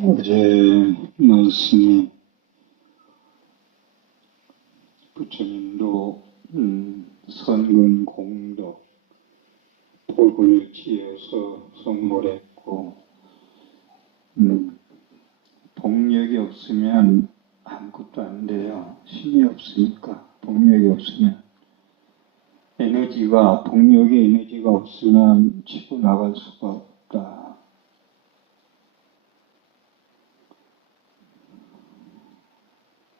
어제 말씀이 부처님도 선근 공덕 복을 지어서 성불했고 복력이 없으면 아무것도 안 돼요. 힘이 없으니까. 복력이 없으면 복력의 에너지가 없으면 치고 나갈 수가 없다.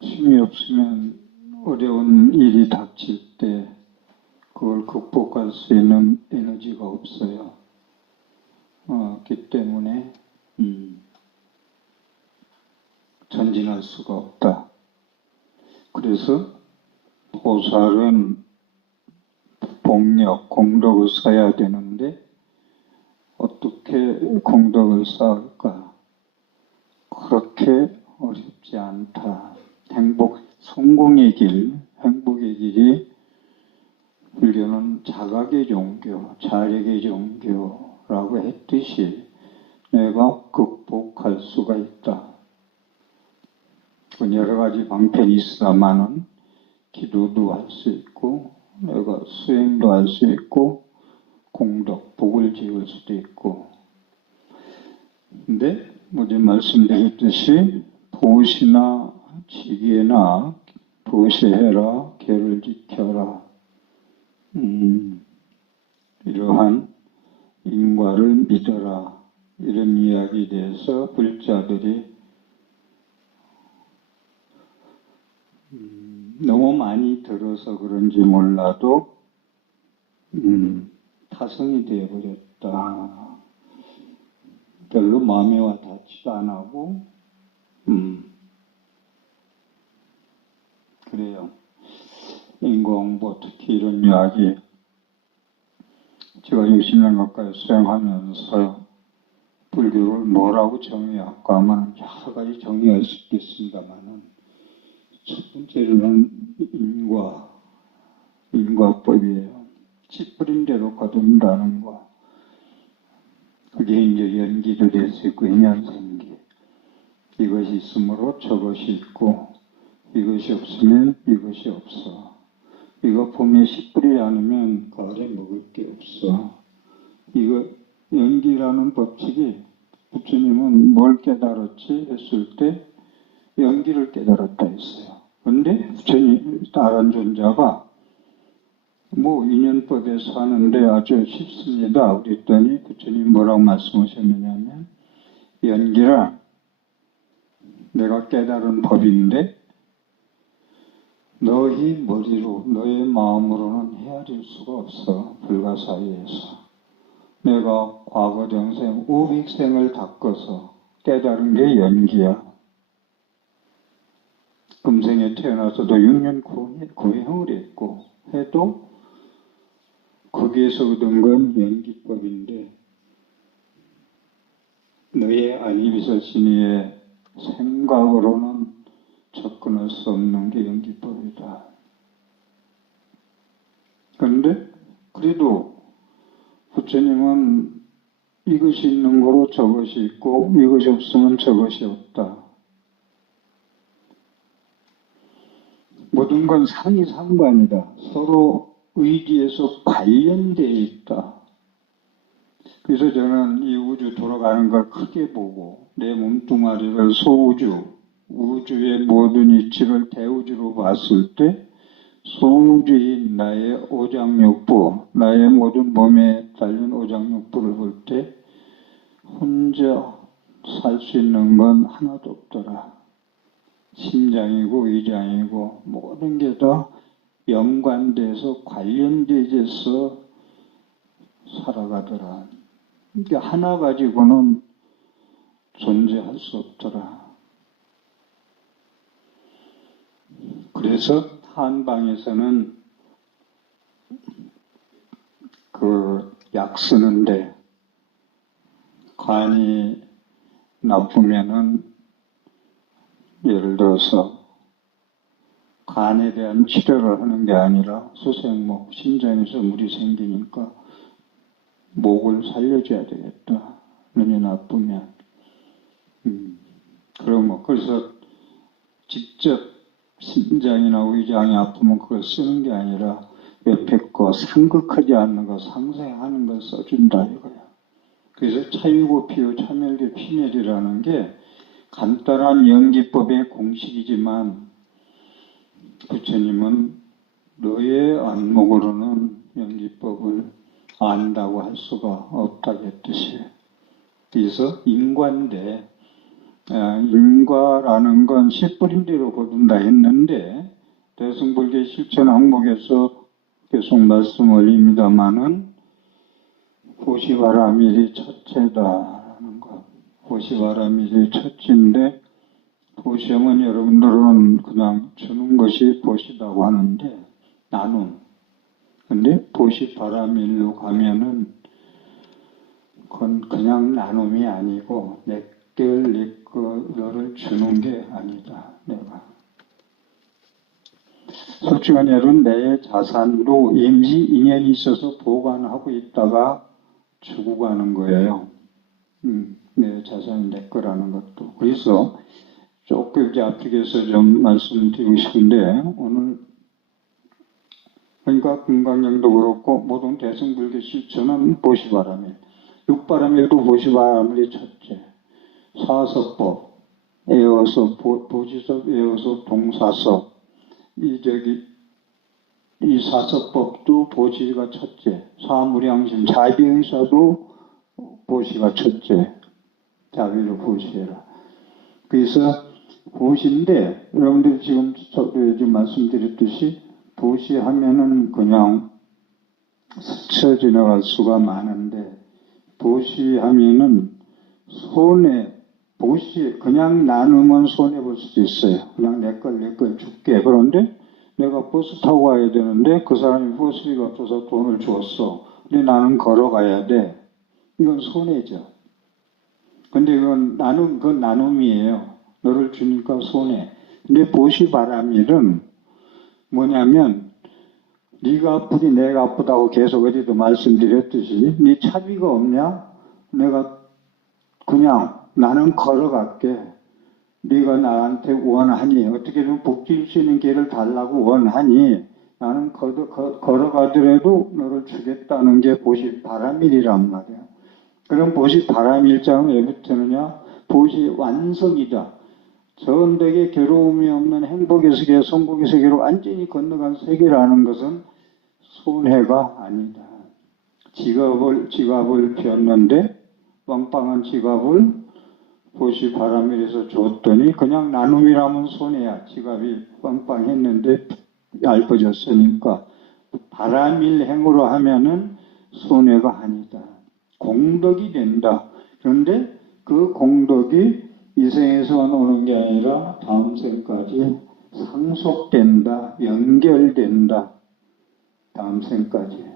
힘이 없으면 어려운 일이 닥칠 때 그걸 극복할 수 있는 에너지가 없어요. 그렇기 때문에 전진할 수가 없다. 그래서 보살은 복력, 공덕을 쌓아야 되는데 어떻게 공덕을 쌓을까? 그렇게 어렵지 않다. 성공의 길, 행복의 길이 불교는 자각의 종교, 자력의 종교라고 했듯이 내가 극복할 수가 있다. 여러 가지 방편이 있으나마는 기도도 할 수 있고 내가 수행도 할 수 있고 공덕, 복을 지을 수도 있고 근데 어제 말씀드렸듯이 보시나 지게나 보시해라, 계를 지켜라 이러한 인과를 믿어라 이런 이야기에 대해서 불자들이 너무 많이 들어서 그런지 몰라도 타성이 되어버렸다. 별로 마음에 와 닿지도 안 하고 그래요. 인공보 특히 이런 이야기 제가 60년 가까이 수행하면서 불교를 뭐라고 정의할까 하면 여러 가지 정의할 수 있겠습니다만은 첫 번째로는 인과법이에요. 찌푸린 대로 거둔다는 거. 그게 이제 연기도 될 수 있고 인연생기. 이것이 있으므로 저것이 있고 이것이 없으면 이것이 없어. 이거 봄에 씨 뿌리지 않으면 가을에 먹을 게 없어. 이거 연기라는 법칙이 부처님은 뭘 깨달았지 했을 때 연기를 깨달았다 했어요. 그런데 부처님 다른 존자가 인연법에서 하는데 아주 쉽습니다. 그랬더니 부처님 뭐라고 말씀하셨느냐면 연기라 내가 깨달은 법인데 너희 머리로 너의 마음으로는 헤아릴 수가 없어. 불가사의에서 내가 과거 정생 우익생을 닦아서 깨달은 게 연기야. 금생에 태어나서도 6년 구행을 했고 해도 거기에서 얻은 건 연기법인데 너의 아니비서신의의 생각으로는 접근할 수 없는 게 연기법이다. 그런데 그래도 부처님은 이것이 있는 거로 저것이 있고 이것이 없으면 저것이 없다. 모든 건 상이상관이다. 서로 의지에서 관련되어 있다. 그래서 저는 이 우주 돌아가는 걸 크게 보고 내 몸뚱아리를 소우주, 우주의 모든 이치를 대우주로 봤을 때 소우주인 나의 오장육부, 나의 모든 몸에 달린 오장육부를 볼 때 혼자 살 수 있는 건 하나도 없더라. 심장이고 위장이고 모든 게 다 연관돼서 관련돼서 살아가더라. 그러니까 하나 가지고는 존재할 수 없더라. 그래서 한방에서는 약 쓰는데 간이 나쁘면은 예를 들어서 간에 대한 치료를 하는 게 아니라 수생목, 심장에서 물이 생기니까 목을 살려줘야 되겠다. 눈이 나쁘면 그러면 그래서 직접 심장이나 위장이 아프면 그걸 쓰는 게 아니라 옆에 거 상극하지 않는 거 상쇄하는 걸 써준다 이거야. 그래서 차유고 피요 차멸교 피멸이라는 게 간단한 연기법의 공식이지만 부처님은 너의 안목으로는 연기법을 안다고 할 수가 없다는 뜻이에요. 그래서 인과인데 인과라는 건 씨뿌린대로 거둔다 했는데 대승불교 실천 항목에서 계속 말씀 올립니다마는 보시바라밀이 첫째다라는 것. 보시바라밀이 첫째인데 보시하면 여러분들은 그냥 주는 것이 보시다고 하는데 나눔. 근데 보시바라밀로 가면은 그건 그냥 나눔이 아니고 내 거를 주는 게 아니다. 내가. 솔직한 예로는 내 자산도 임시 인연이 있어서 보관하고 있다가 주고 가는 거예요. 내 자산이 내 거라는 것도. 그래서 조금 이제 앞쪽에서 좀 말씀드리고 싶은데 오늘 그러니까 금강경도 그렇고 모든 대승불교 실천은 보시바라밀. 육바라밀도 보시바라밀이 첫째. 사서법, 애어서, 보지섭, 애어서, 동사섭. 이 사서법도 보시가 첫째. 사무량심, 자비의사도 보시가 첫째. 자비로 보시해라. 그래서 보시인데, 여러분들 지금 말씀드렸듯이, 보시하면은 그냥 스쳐 지나갈 수가 많은데, 보시하면은 보시, 그냥 나누면 손해볼 수도 있어요. 그냥 내 걸 줄게. 그런데 내가 버스 타고 가야 되는데 그 사람이 버스비가 없어서 돈을 주었어. 근데 나는 걸어가야 돼. 이건 손해죠. 근데 그건 나눔이에요. 너를 주니까 손해. 근데 보시바라밀은 뭐냐면 네가 아프지 내가 아프다고 계속 어디도 말씀드렸듯이 네 차비가 없냐? 내가 그냥 나는 걸어갈게. 네가 나한테 원하니 어떻게든 복질 수 있는 길을 달라고 원하니 나는 걸어가더라도 너를 주겠다는 게 보시바라밀이란 말이야. 그럼 보시바라밀자는 왜 붙느냐? 보시완성이다. 전대의 괴로움이 없는 행복의 세계, 성공의 세계로 완전히 건너간 세계라는 것은 손해가 아니다. 지갑을 폈는데 빵빵한 지갑을 보시바라밀에서 줬더니 그냥 나눔이라면 손해야. 지갑이 빵빵했는데 얇아졌으니까. 바라밀행으로 하면은 손해가 아니다. 공덕이 된다. 그런데 그 공덕이 이 생에서만 오는 게 아니라 다음 생까지 상속된다. 연결된다. 다음 생까지.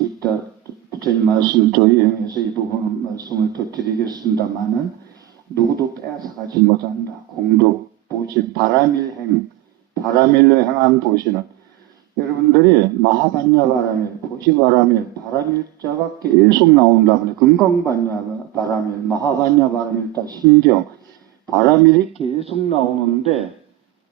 이따 부처님 말씀을 더 이용해서 이 부분 말씀을 더 드리겠습니다만은 누구도 빼앗아가지 못한다. 공덕 보시 바라밀로 행한 보시는 여러분들이 마하반야 바라밀, 보시 바라밀, 바라밀자가 계속 나온다. 금강반야 바라밀, 마하반야 바라밀, 다 신경 바라밀이 계속 나오는데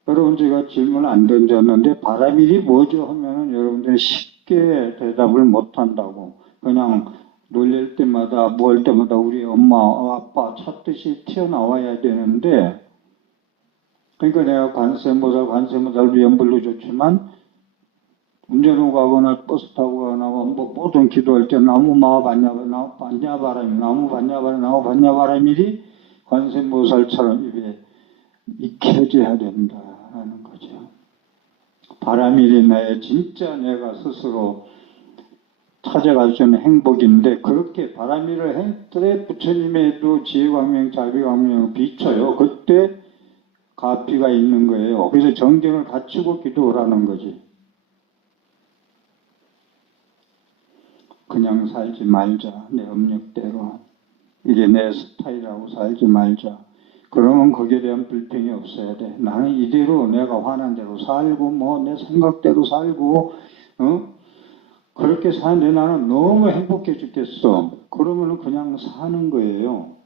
여러분 제가 질문 안 던졌는데 바라밀이 뭐죠 하면은 여러분들이 쉽게 대답을 못한다고. 그냥 놀릴 때마다 뭐 할 때마다 우리 엄마 아빠 찾듯이 튀어나와야 되는데 그러니까 내가 관세음보살 연불로 좋지만 운전하고 가거나 버스 타고 가거나 뭐 모든 기도할 때 나무 반야바라밀이 관세음보살처럼 입에 익혀져야 된다는 거죠. 바라밀이 진짜 내가 스스로 찾아갈 수 있는 행복인데 그렇게 바라밀을 했더니 부처님의도 지혜광명, 자비광명을 비춰요. 그때 가피가 있는 거예요. 그래서 정경을 갖추고 기도를 하는 거지. 그냥 살지 말자. 내 업력대로. 이게 내 스타일하고 살지 말자. 그러면 거기에 대한 불평이 없어야 돼. 나는 이대로 내가 화난 대로 살고 내 생각대로 살고 그렇게 사는데 나는 너무 행복해 죽겠어. 그러면 그냥 사는 거예요.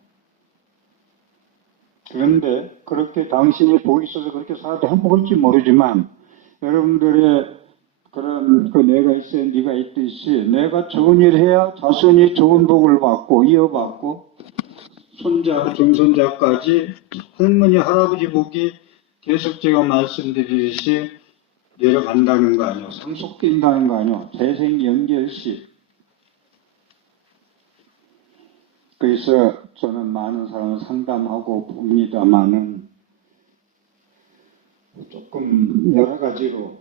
그런데 그렇게 당신이 복이 있어서 그렇게 살아도 행복할지 모르지만 여러분들의 그런 그 내가 있어야 네가 있듯이 내가 좋은 일 해야 자손이 좋은 복을 받고 이어받고 손자 중손자까지 할머니 할아버지 복이 계속 제가 말씀드리듯이 내려간다는 거 아니에요. 상속된다는 거 아니에요. 재생 연결식. 그래서 저는 많은 사람을 상담하고 봅니다만은 조금 여러 가지로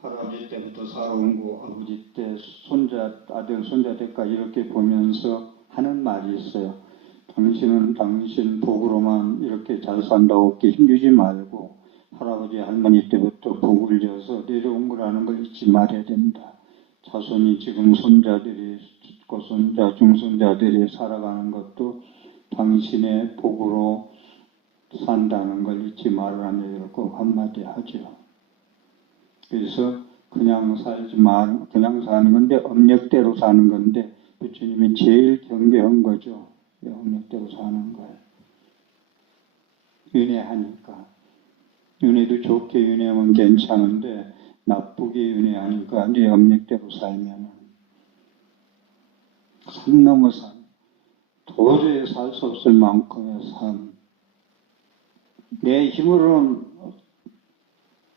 할아버지 때부터 살아온 거 아버지 때 손자 아들 손자 때까지 이렇게 보면서 하는 말이 있어요. 당신은 당신 복으로만 이렇게 잘 산다고 어깨 힘주지 말고 할아버지 할머니 때부터 복을 져서 내려온 거라는 걸 잊지 말아야 된다. 자손이 지금 손자들이 고손자 중손자들이 살아가는 것도 당신의 복으로 산다는 걸 잊지 말라는 얘기를 꼭 한마디 하죠. 그래서 그냥 살지만 그냥 사는 건데 업력대로 사는 건데 부처님이 제일 경계한 거죠. 업력대로 사는 거예요. 윤회하니까. 윤회도 좋게 윤회하면 괜찮은데 나쁘게 윤회하니까 네 업력대로 살면 산 넘어 산. 도저히 살 수 없을 만큼의 삶. 내 힘으로는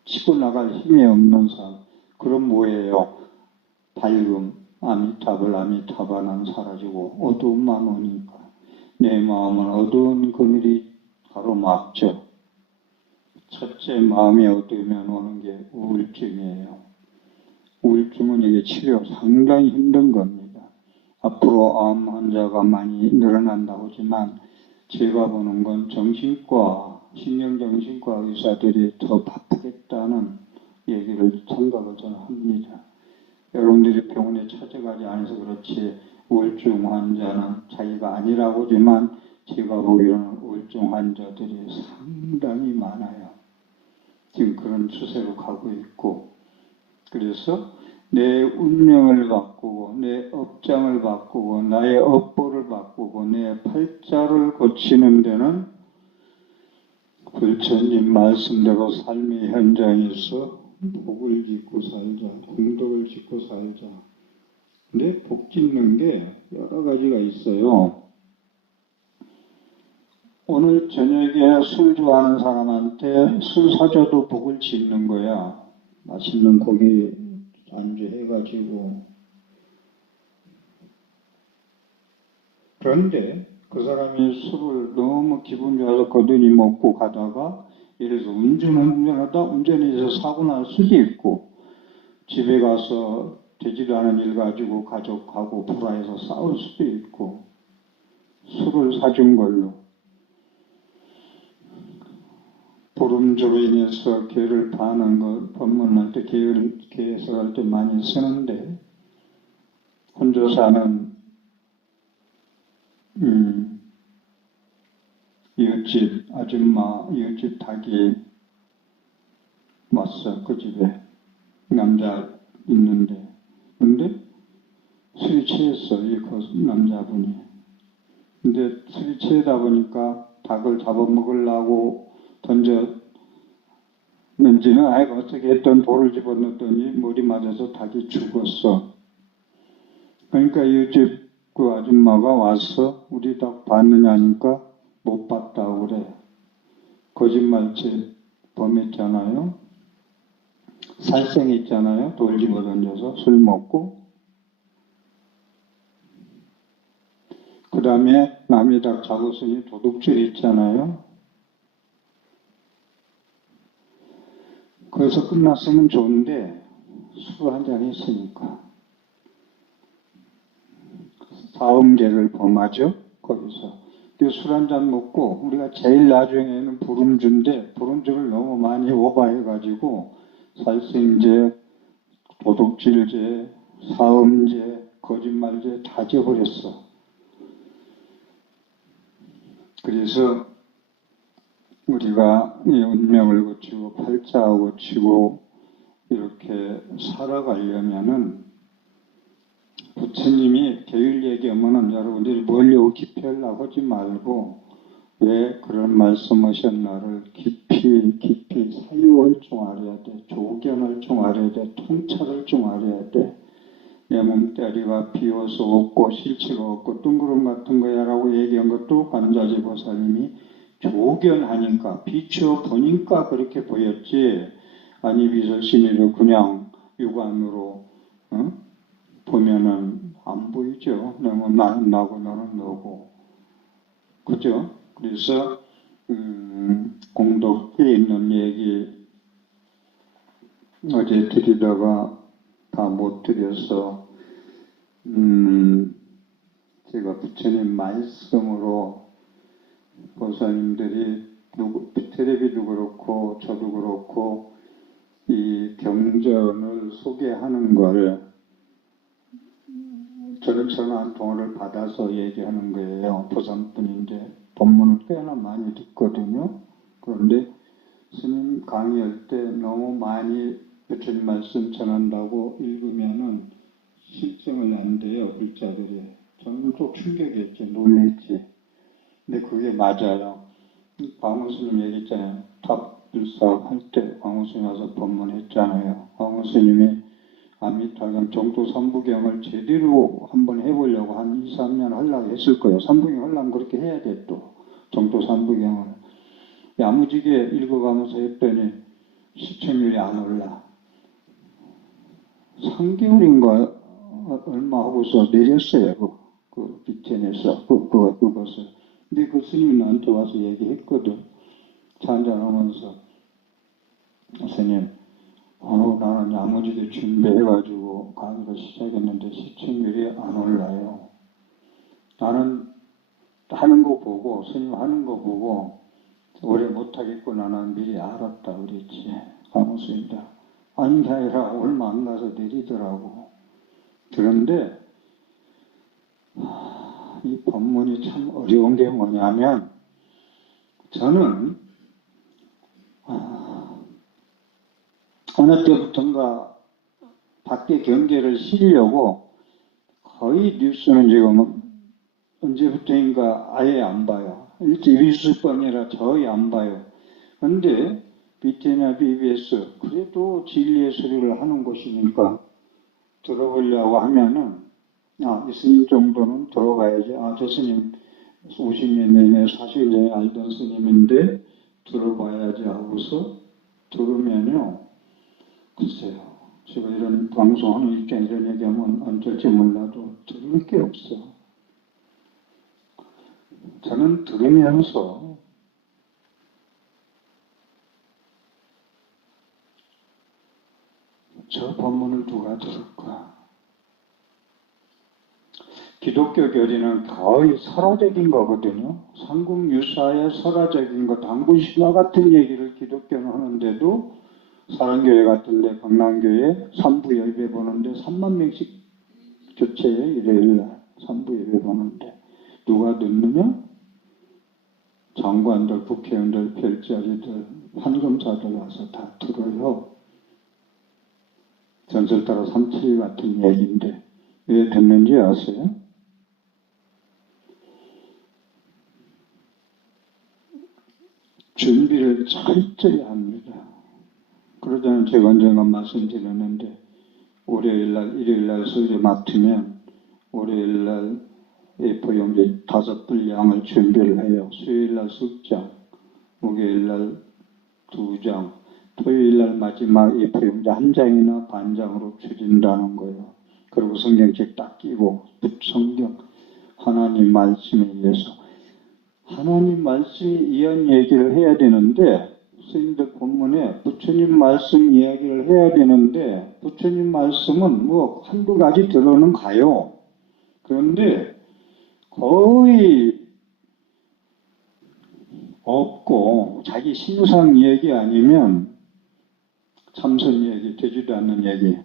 치고 나갈 힘이 없는 삶. 그럼 뭐예요? 밝음, 아미타불아미타바는 사라지고 어두움만 오니까 내 마음은 어두운 그늘이 가로막죠. 첫째 마음이 어두우면 오는 게 우울증이에요. 우울증은 이게 치료 상당히 힘든 겁니다. 앞으로 암 환자가 많이 늘어난다고 하지만 제가 보는 건 정신과, 신경정신과 의사들이 더 바쁘겠다는 얘기를 생각을 저는 합니다. 여러분들이 병원에 찾아가지 않아서 그렇지 우울증 환자는 자기가 아니라고 하지만 제가 보기로는 우울증 환자들이 상당히 많아요. 지금 그런 추세로 가고 있고 그래서 내 운명을 바꾸고 내 업장을 바꾸고 나의 업보를 바꾸고 내 팔자를 고치는 데는 불처님 말씀대로 삶의 현장에서 복을 짓고 살자, 공덕을 짓고 살자. 근데 복 짓는 게 여러 가지가 있어요. 오늘 저녁에 술 좋아하는 사람한테 술 사줘도 복을 짓는 거야. 맛있는 고기 안주 해가지고. 그런데 그 사람이 술을 너무 기분 좋아서 거두니 먹고 가다가 예를 들어서 운전하다 운전해서 사고 날 수도 있고 집에 가서 되지도 않은 일 가지고 가족하고 불화해서 싸울 수도 있고 술을 사준 걸로 보름주로 인해서 죄를 파는 것 법문할 때 죄 해석할 때 많이 쓰는데 혼자 사는 이웃집 아줌마, 이웃집 닭이 왔어. 그 집에 남자 있는데 근데 술이 취했어. 그 남자분이. 근데 술이 취하다 보니까 닭을 잡아먹으려고 던졌는지는 아이가 어떻게 했던 돌을 집어넣었더니 머리 맞아서 닭이 죽었어. 그러니까 이웃집 그 아줌마가 와서 우리 닭 봤느냐 하니까 못 봤다고 그래. 거짓말죄 범했잖아요. 살생했잖아요. 돌 집어 던져서 술 먹고. 그 다음에 남의 닭 잡았으니 도둑질 했잖아요. 그래서 끝났으면 좋은데 술 한잔 했으니까 사음죄를 범하죠. 거기서. 술 한잔 먹고 우리가 제일 나중에는 불음주인데 불음주를 너무 많이 오버해가지고 살생죄, 도둑질죄, 사음죄, 거짓말죄 다 지어버렸어. 그래서 우리가 이 운명을 고치고 팔자 고치고 이렇게 살아가려면은 부처님이 계율 얘기하면은 여러분들이 멀리 깊이 하려고 하지 말고 왜 그런 말씀하셨나를 깊이 사유할 줄 알아야 돼. 조견할 줄 알아야 돼. 통찰할 줄 알아야 돼. 내 몸뚱아리가 비어서 없고 실체가 없고 뜬구름 같은 거야 라고 얘기한 것도 관자재 보살님이 조견하니까 비추어 보니까 그렇게 보였지, 아니 비설신이로 그냥 육안으로 보면은 안 보이죠. 너무 나는 나고 너는 너고, 그죠? 그래서 공덕에 있는 얘기 어제 드리다가 다 못 드려서 제가 부처님 말씀으로 보살님들이 텔레비도 그렇고 저도 그렇고 이 경전을 소개하는 걸 저는 전화 한 통화를 받아서 얘기하는 거예요. 부산분인데 법문을 꽤나 많이 듣거든요. 그런데 스님 강의할 때 너무 많이 부처님 말씀 전한다고 읽으면은 실증을 안 돼요, 글자들이. 저는 또 충격이었지, 놀랬지. 근데 그게 맞아요. 광우스님 얘기했잖아요. 탑불사 할 때 광우스님 와서 법문했잖아요. 광우스님이 아미타경 정도 삼부경을 제대로 한번 해보려고 한 2, 3년 하려고 했을 거예요. 삼부경 하려면 그렇게 해야 돼, 또. 정도 삼부경을. 야무지게 읽어가면서 했더니 시청률이 안 올라. 3개월인가 얼마 하고서 내렸어요. 그 비텐에서 그것을. 근데 그 스님이 나한테 와서 얘기했거든. 차 한잔하면서, 스님, 나는 야무지게 준비해가지고 강의를 시작했는데 시청률이 안 올라요. 나는 하는 거 보고, 스님 하는 거 보고 오래 못하겠구나는 미리 알았다 그랬지. 강호수입니다. 아닌 게 아니라 얼마 안 가서 내리더라고. 그런데 이 법문이 참 어려운 게 뭐냐면, 저는 어느 때부턴가 밖에 경계를 쉬려고 거의 뉴스는 지금 언제부터인가 아예 안 봐요. 일찍 위수법이라 거의 안 봐요. 그런데 BTN이나 BBS 그래도 진리의 소리를 하는 곳이니까 들어보려고 하면은 이 스님 정도는 들어가야지. 저 스님 50년 내내 40년 전에 알던 스님인데 들어봐야지 하고서 들으면요, 글쎄요, 제가 이런 방송하는 입장에 이런 얘기하면 안 될지 몰라도 들을 게 없어. 저는 들으면서 저 법문을 누가 들을까? 기독교 교리는 거의 설화적인 거거든요. 삼국유사의 설화적인 거, 당군신화 같은 얘기를 기독교는 하는데도 사랑교회 같은데, 강남교회 3부 예배 보는데 3만 명씩 교체해요. 일요일날 3부 예배 보는데 누가 듣느냐? 장관들, 국회의원들, 별자리들, 판검사들 와서 다 들어요. 전설 따라 삼칠 같은 얘기인데 왜 듣는지 아세요? 준비를 철저히 합니다. 그러자면 제가 언젠가 말씀드렸는데, 월요일날, 일요일날 설교 맡으면 월요일날 A4용지 5분량을 준비를 해요. 수요일날 숙장, 목요일날 2장, 토요일날 마지막 A4용지 1장이나 반장으로 줄인다는 거예요. 그리고 성경책 딱 끼고 성경, 하나님 말씀에 의해서 하나님 말씀에 의한 얘기를 해야 되는데, 스님들 본문에 부처님 말씀 이야기를 해야 되는데 부처님 말씀은 뭐 한두 가지 들어는 가요. 그런데 거의 없고, 자기 신상 얘기 아니면 참선 얘기, 되지도 않는 얘기,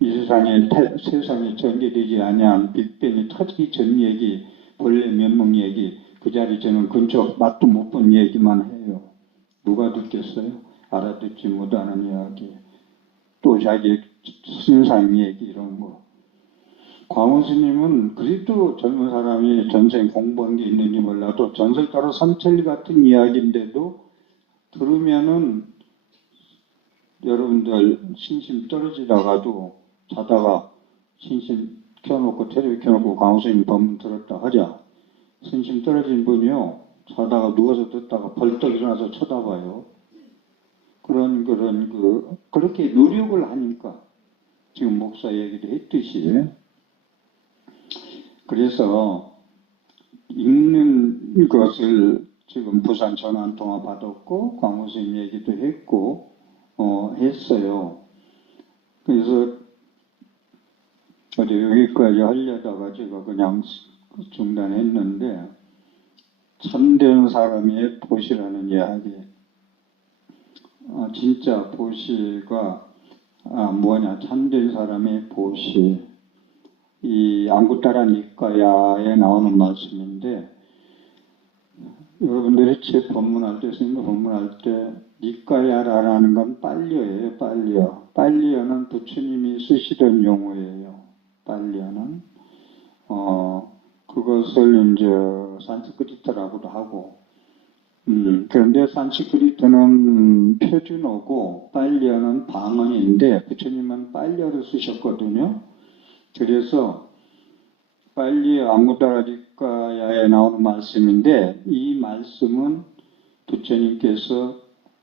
이 세상에 전개되지 아니한 빅뱅이 터지기 전 얘기, 본래 면목 얘기, 그 자리 저는 근처 맛도 못 본 얘기만 해요. 누가 듣겠어요? 알아듣지 못하는 이야기, 또 자기 신상 얘기 이런 거. 광우 스님은 그리도 젊은 사람이 전생 공부한 게 있는지 몰라도 전설 따로 삼천리 같은 이야기인데도 들으면은 여러분들 신심 떨어지다가도 자다가 신심 켜놓고 테레비 켜놓고 광우 스님 법문 들었다 하자. 신심 떨어진 분이요. 자다가 누워서 듣다가 벌떡 일어나서 쳐다봐요. 그렇게 노력을 하니까 지금 목사 얘기도 했듯이 그래서 읽는 것을 지금 부산 전화 한 통화 받았고 광우 스님 얘기도 했고 했어요. 그래서 어제 여기까지 하려다가 제가 그냥 중단했는데 참된 사람의 보시라는 이야기. 진짜 보시가 뭐냐 참된 사람의 보시. 이 안구따라 니까야에 나오는 말씀인데 여러분들이 제 법문할 때 스님도 법문할 때 니까야라는 건 빨려예요. 빨려는 부처님이 쓰시던 용어예요. 빨려는 그것을 이제 산스크리트라고도 하고 그런데 산스크리트는 표준어고 빨려는 방언인데 부처님은 빨려를 쓰셨거든요. 그래서 빨리 안구따라니까야에 나오는 말씀인데 이 말씀은 부처님께서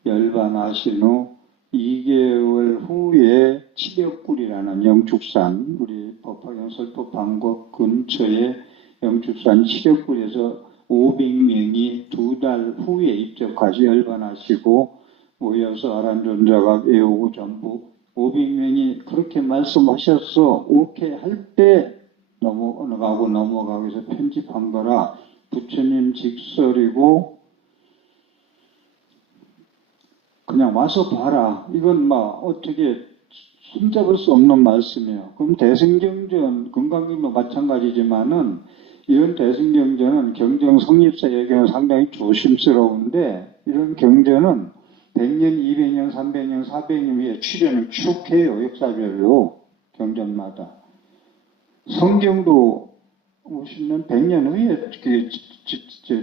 열반하신 후 2개월 후에 칠역굴이라는 영축산 우리 법화경 설법방곡 근처에 영축산 칠역굴에서 500명이 2달 후에 입적하시 열반하시고 모여서 아란존자가 외우고 전부 500명이 그렇게 말씀하셨어. 오케이 할 때 넘어가고 해서 편집한 거라 부처님 직설이고 그냥 와서 봐라. 이건 어떻게 손잡을 수 없는 말씀이에요. 그럼 대승경전, 금강경도 마찬가지지만은 이런 대승경전은 경전 성립사 얘기는 상당히 조심스러운데 이런 경전은 100년, 200년, 300년, 400년 위에 출연을 쭉 해요. 역사별로 경전마다. 성경도 50년, 100년 후에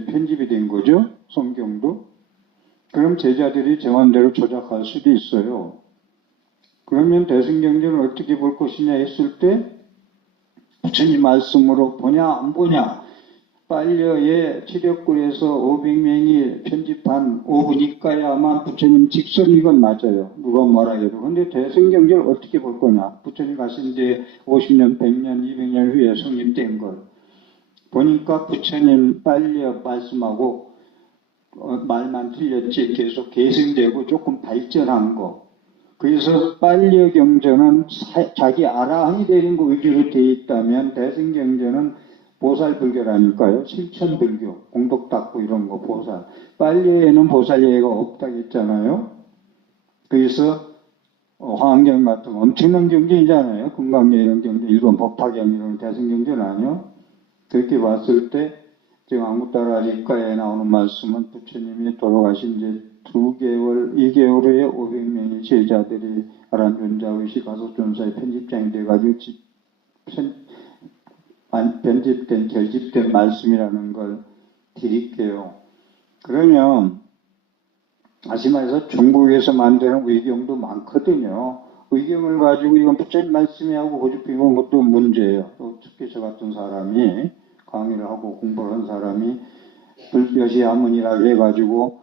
편집이 된 거죠. 성경도. 그럼 제자들이 정한대로 조작할 수도 있어요. 그러면 대승경전을 어떻게 볼 것이냐 했을 때 부처님 말씀으로 보냐 안 보냐 빨려의 칠역굴에서 500명이 편집한 오브니까야만 부처님 직선 이건 맞아요. 누가 뭐라 해도. 근데 대승경전을 어떻게 볼 거냐. 부처님 가신 뒤에 50년, 100년, 200년 후에 성립된 걸. 보니까 부처님 빨려 말씀하고 말만 틀렸지 계속 계승되고 조금 발전한 거. 그래서 빨려경전은 자기 아라한이 되는 거 위주로 되어 있다면 대승경전은 보살불교라니까요. 실천불교, 공덕닦고 이런 거 보살. 빨려에는 보살 얘기가 없다고 했잖아요. 그래서 화엄경 같은 거 엄청난 경전이잖아요. 금강경 이런 경전, 일본 법화경 이런 대승경전 아니요. 그렇게 봤을 때 지금 안구따라니까에 나오는 말씀은 부처님이 돌아가신 지 2개월, 2개월 후에 500명의 제자들이 아란존자 의식 가속존사의 편집장이 돼가지고 편집된, 결집된 말씀이라는 걸 드릴게요. 그러면 다시 말해서 중국에서 만드는 의경도 많거든요. 의경을 가지고 이건 부처님 말씀이 하고 고집피는 것도 문제예요. 또 특히 저 같은 사람이 강의를 하고 공부를 한 사람이 여시야문이라고 해가지고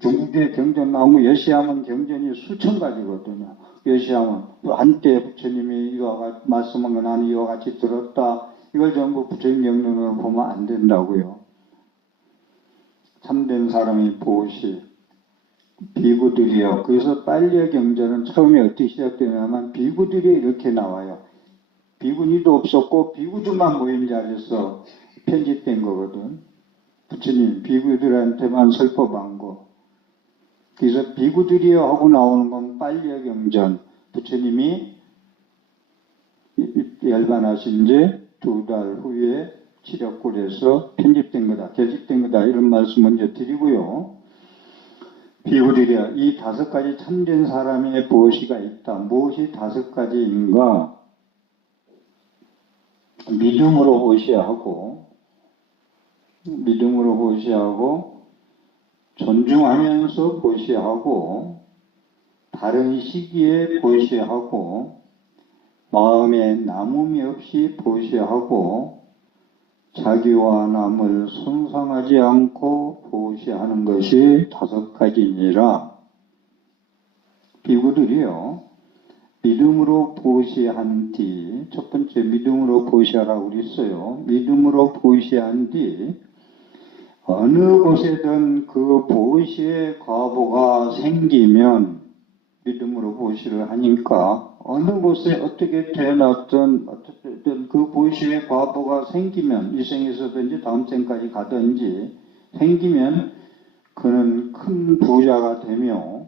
중국에 경전 나오고 여시야문 경전이 수천 가지거든요. 여시야문 한때 부처님이 이와 말씀한 건 나는 이와 같이 들었다. 이걸 전부 부처님 경전으로 보면 안 된다고요. 참된 사람이 보시 비구들이요. 그래서 빨려 경전은 처음에 어떻게 시작되냐면 비구들이 이렇게 나와요. 비구니도 없었고 비구들만 모인 자리에서 편집된 거거든. 부처님 비구들한테만 설법한 거. 그래서 비구들이요 하고 나오는 건 빨려 경전. 부처님이 열반하신 지 2달 후에 칠역굴에서 편집된 거다. 결집된 거다. 이런 말씀 먼저 드리고요. 비구들이야. 이 5가지 참된 사람의 보시가 있다. 무엇이 5가지인가? 믿음으로 보시하고 존중하면서 보시하고 다른 시기에 보시하고 마음에 남음이 없이 보시하고 자기와 남을 손상하지 않고 보시하는 것이 5가지니라. 비구들이요, 믿음으로 보시한 뒤, 첫 번째 믿음으로 보시하라고 그랬어요. 믿음으로 보시한 뒤 어느 곳에든 그 보시의 과보가 생기면, 믿음으로 보시를 하니까 어느 곳에 어떻게 태어났든 어쨌든 그 보시의 과보가 생기면, 이 생에서든지 다음 생까지 가든지 생기면 그는 큰 부자가 되며,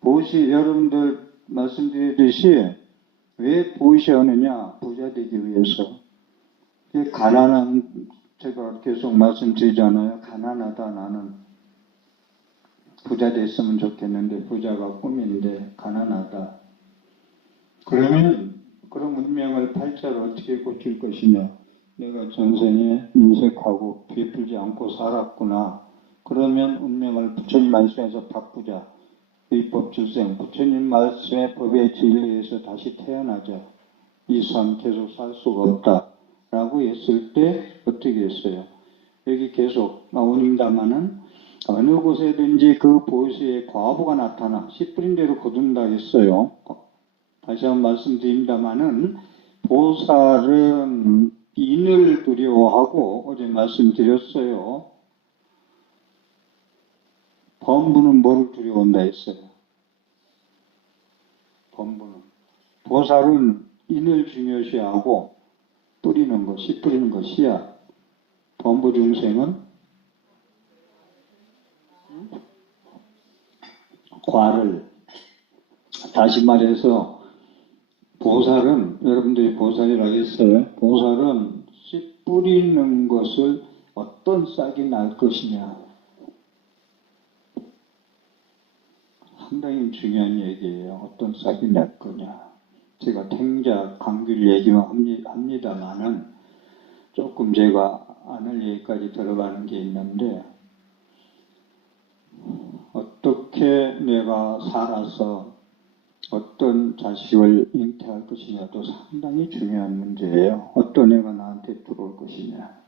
보시, 여러분들 말씀드렸듯이 왜 보시하느냐? 부자 되기 위해서. 가난한, 제가 계속 말씀드리잖아요. 가난하다, 나는 부자 됐으면 좋겠는데 부자가 꿈인데 가난하다. 그러면 그런 운명을 팔자를 어떻게 고칠 것이냐? 내가 전생에 인색하고 베풀지 않고 살았구나. 그러면 운명을 부처님 말씀에서 바꾸자. 율법 출생, 부처님 말씀의 법의 진리에서 다시 태어나자. 이 삶 계속 살 수가 없다. 라고 했을 때 어떻게 했어요? 여기 계속 나옵니다마는 어느 곳에든지 그 보시의 과보가 나타나 씨 뿌린 대로 거둔다 했어요. 다시 한번 말씀드립니다마는 보살은 인을 두려워하고, 어제 말씀드렸어요. 범부는 뭐를 두려워한다 했어요? 범부는. 보살은 인을 중요시하고 뿌리는 것, 씨 뿌리는 것이야. 범부 중생은 과를. 다시 말해서 보살은, 여러분들이 보살이라고 했어요. 보살은 씨 뿌리는 것을 어떤 싹이 날 것이냐. 상당히 중요한 얘기예요. 어떤 싹이 날 거냐. 제가 탱자 강귤 얘기만 합니다만은 조금 제가 아는 얘기까지 들어가는 게 있는데, 어떻게 내가 살아서 어떤 자식을 잉태할 것이냐도 상당히 중요한 문제예요. 어떤 애가 나한테 들어올 것이냐.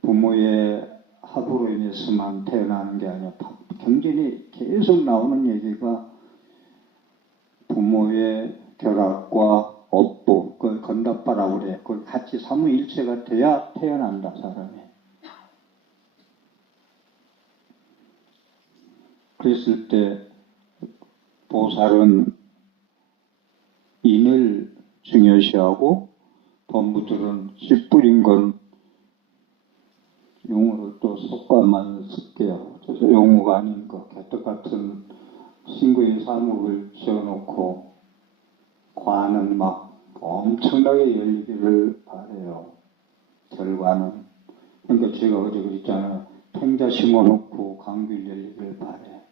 부모의 합으로 인해서만 태어나는 게 아니라 경전이 계속 나오는 얘기가 부모의 결합과 업부, 그걸 건답바라고 그래. 그걸 같이 삼위일체가 돼야 태어난다, 사람이. 그랬을 때 보살은 인을 중요시하고 범부들은 씨 뿌린 건 용어를 또 속과만 쓸게요. 그래서 용어가 아닌 것, 개떡 같은 신구의 사목을 지어놓고 과는 막 엄청나게 열리기를 바래요. 결과는. 그러니까 제가 어제 그랬잖아요. 팽자 심어놓고 감귤 열리기를 바래.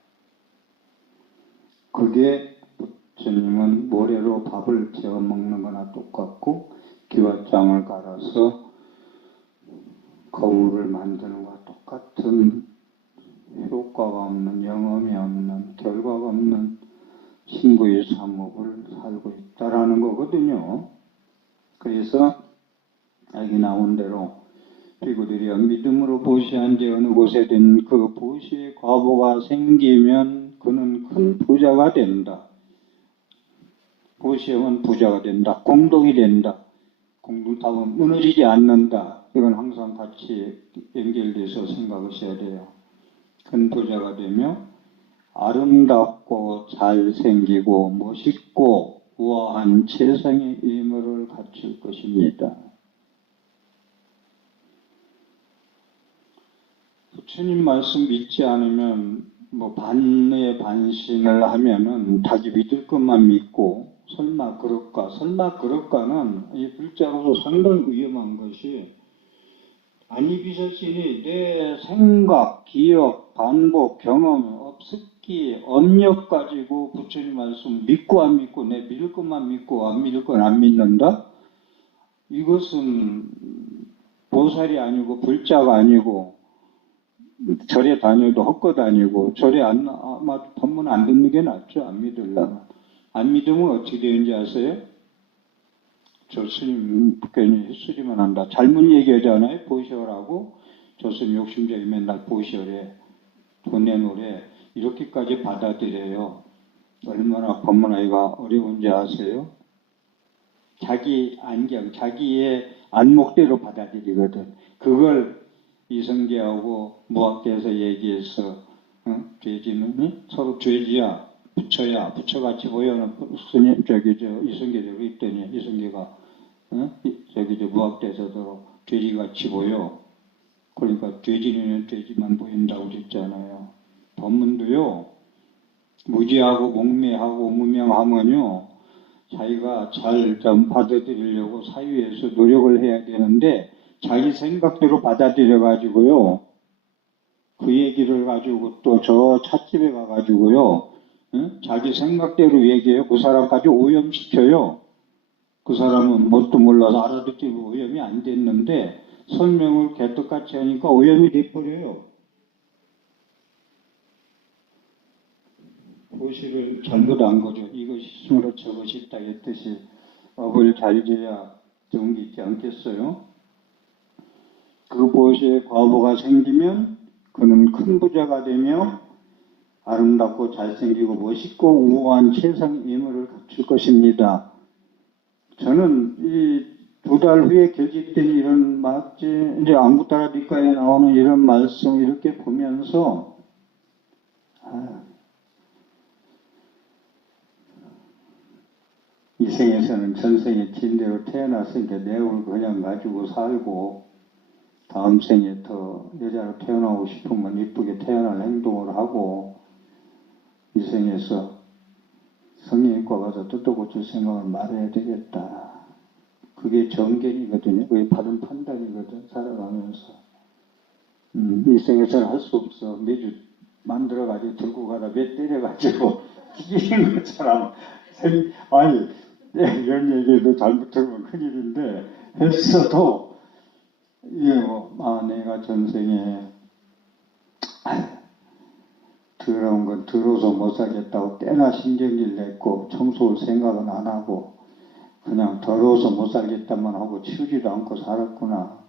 그게 부처님은 모래로 밥을 재워 먹는 거나 똑같고, 기와장을 갈아서 거울을 만드는 것과 똑같은 효과가 없는, 영험이 없는, 결과가 없는 신구의 사목을 살고 있다라는 거거든요. 그래서 여기 나온 대로 비구들이 믿음으로 보시한 지 어느 곳에든 그 보시의 과보가 생기면 그는 큰 부자가 된다. 보시하면 부자가 된다. 공동이 된다. 공동탑은 무너지지 않는다. 이건 항상 같이 연결돼서 생각하셔야 돼요. 큰 부자가 되며 아름답고 잘생기고 멋있고 우아한 최상의 의무를 갖출 것입니다. 부처님 말씀 믿지 않으면 반의 반신을 하면은 자기 믿을 것만 믿고 설마 그럴까는 이 불자로서 상당히 위험한 것이, 아니 비서신이 내 생각, 기억, 반복, 경험, 습기, 업력 가지고 부처님 말씀 믿고 안 믿고, 내 믿을 것만 믿고 안 믿을 건 안 믿는다? 이것은 보살이 아니고 불자가 아니고 절에 다녀도 헛것 아니고 절에 아마 법문 안 듣는 게 낫죠. 안 믿으려면. 안 믿으면 어떻게 되는지 아세요? 저 스님 괜히 헛소리만 한다. 잘못 얘기하잖아요. 보시오라고. 저 스님 욕심쟁이 맨날 보시오래. 돈 내놓으래. 이렇게까지 받아들여요. 얼마나 법문하기가 어려운지 아세요? 자기 안경, 자기의 안목대로 받아들이거든. 그걸 이성계하고 무학대에서 얘기해서 죄지는 서로 죄지야, 부처야, 부처같이 보여는 스님 이성계대로 있더니 이성계가 무학대에서도 죄지같이 보여. 그러니까 죄지는 죄지만 보인다고 그랬잖아요. 법문도요, 무지하고 목매하고 무명하면요, 자기가 잘 좀 받아들이려고 사유에서 노력을 해야 되는데, 자기 생각대로 받아들여가지고요, 그 얘기를 가지고 또 저 찻집에 가가지고요, 자기 생각대로 얘기해요. 그 사람까지 오염시켜요. 그 사람은 뭣도 몰라서 알아듣기로 오염이 안 됐는데, 설명을 개떡같이 하니까 오염이 돼버려요. 보시를 잘못 안 거죠. 이것이 스물어 저것이 있다 했듯이 업을 잘 지어야 정기 있지 않겠어요? 그 보시에 과보가 생기면 그는 큰 부자가 되며 아름답고 잘생기고 멋있고 우아한 최상 인물을 갖출 것입니다. 저는 이 2달 후에 결집된 이런 이제 안구따라 뒷가에 나오는 이런 말씀 이렇게 보면서 이 생에서는 전생에 진대로 태어났으니까 내용을 그냥 가지고 살고 다음 생에 더 여자로 태어나고 싶으면 이쁘게 태어날 행동을 하고 이 생에서 성형외과 가서 뜯어 고칠 생각을 말해야 되겠다. 그게 정견이거든요. 그게 바른 판단이거든. 살아가면서. 이 생에서는 할 수 없어. 매주 만들어가지고 들고 가다 몇 때려가지고 튀기는 것처럼 아니 이런 얘기도 잘못 들으면 큰일인데 했어도 이게 내가 전생에 더러운 건 더러워서 못 살겠다고 때나 신경질 냈고 청소할 생각은 안 하고 그냥 더러워서 못 살겠다만 하고 치우지도 않고 살았구나.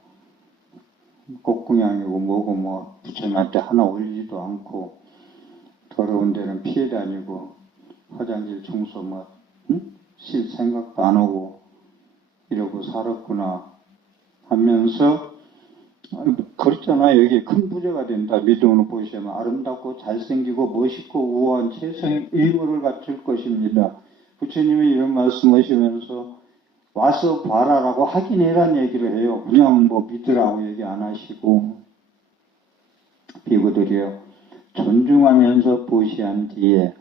꽃궁양이고 뭐고 부처님한테 하나 올리지도 않고 더러운 데는 피해 다니고 화장실 청소 실 생각도 안 하고 이러고 살았구나 하면서 그렇잖아. 여기 큰 부자가 된다. 믿음으로 보시면 아름답고 잘생기고 멋있고 우아한 최상의 인물을 갖출 것입니다. 부처님이 이런 말씀하시면서 와서 봐라라고 확인해란 얘기를 해요. 그냥 믿으라고 얘기 안 하시고 비구들이요. 존중하면서 보시한 뒤에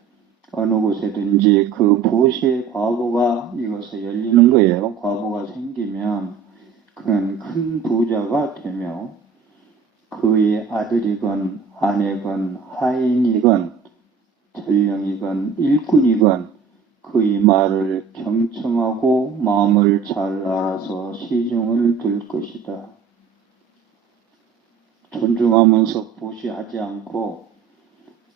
어느 곳에든지 그 보시의 과보가 이것에 열리는 거예요. 과보가 생기면 그는 큰 부자가 되며 그의 아들이건 아내건 하인이건 전령이건 일꾼이건 그의 말을 경청하고 마음을 잘 알아서 시중을 들 것이다. 존중하면서 보시하지 않고